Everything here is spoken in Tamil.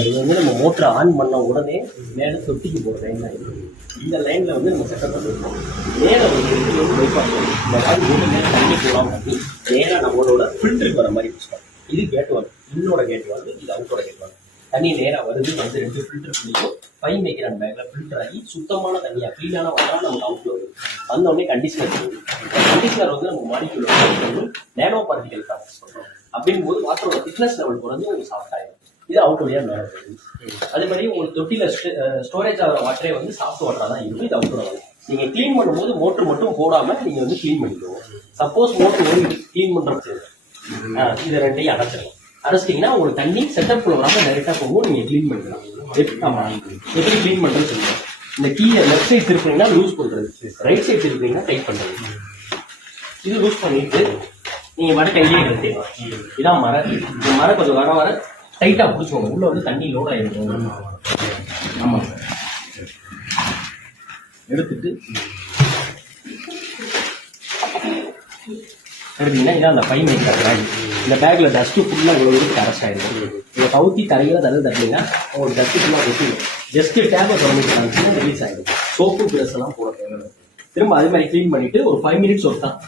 இது வந்து நம்ம மோட்டரை ஆன் பண்ண உடனே மேலே தொட்டிக்கு போகிற லைன் தான் இருக்குது. இந்த லைனில் வந்து நம்ம செட்டப் பண்ணிருக்கோம். மேலே வந்து பைபாஸ் இந்த மாதிரி ஒரு நேரம் தண்ணி போகலாம் பண்ணி நேராக நம்மளோட ஃபில்டருக்கு வர மாதிரி வச்சுக்கோம். இது கேட் வால், இன்னோட கேட் வால், இது அவுட்டோட கேட் வால். தண்ணி நேராக வருது வந்து 2 ஃபில்டர் பண்ணிக்கும் 5 மேக்ரான் பேக்கில் ஃபில்டர் ஆகி சுத்தமான தண்ணியாக க்ளீனான வாட்டராக நமக்கு அவுட்டில் வருது. வந்தோடனே கண்டிஷனர் வருது. கண்டிஷனர் வந்து நம்ம மாடிக்குள்ள வந்து நேனோ பார்ட்டிகல் ப்ராசஸ் பண்ணுறோம். அப்படிங்கும் போது வாட்டரோட திக்னஸ் லெவல் குறைஞ்சு உங்களுக்கு சாஃப்ட் ஆகிடும். இது அவுட் வழியாக மேலே போகுது. அதே மாதிரி உங்களுக்கு தொட்டியில் ஸ்டோரேஜ் ஆகிற வாட்டரே வந்து சாஃப்ட் வாட்டராக தான் இருக்கும். இது அவுட்டோட வாட்டர். நீங்கள் க்ளீன் பண்ணும்போது மோட்டர் மட்டும் போடாமல் நீங்கள் வந்து க்ளீன் பண்ணிக்கணும். சப்போஸ் மோட்டர் ஓடி க்ளீன் பண்ணுறது இதை ரெண்டையும் அடைச்சிடலாம். அடைச்சிட்டிங்கன்னா உங்களுக்கு தண்ணி செட்டப் வராமல் டைரெக்டாக போகும். நீங்கள் க்ளீன் பண்ணிக்கலாம். ஆமாம், எப்படி க்ளீன் பண்ணுறது சொல்லுங்கள். இந்த கீழே லெஃப்ட் சைட் திருப்பிங்கன்னா லூஸ் பண்ணுறது, ரைட் சைட் திருப்பிங்கன்னா டைட் பண்ணுறது. இது லூஸ் பண்ணிட்டு நீங்கள் மர கையிலே எடுத்துக்கலாம். இதான் மர. இந்த மரம் கொஞ்சம் வர வர டைட்டாக பிடிச்சோங்க. உள்ள வந்து தண்ணி லோட் ஆகிடும். ஆமாம் சார். எடுத்துட்டு எடுத்தீங்கன்னா இதான் அந்த 5 மேக்ரான் பேக். இந்த பேக்கில் டஸ்ட்டு ஃபுல்லாக இவ்வளோ இதுக்கு அரெஸ்ட் ஆகிடும். இதை கவுத்தி தரையில் தட்டிங்கன்னா உங்களுக்கு டஸ்ட்டு ஃபுல்லாக கொட்டிடும். ஜஸ்ட்டு டேபை தொடர்ந்து ரிலீஸ் ஆகிடும். சோப்பு ப்ரெஸ் எல்லாம் போட தேவை. திரும்ப அதே மாதிரி க்ளீன் பண்ணிவிட்டு ஒரு 5 மினிட்ஸ் ஒர்க் தான்.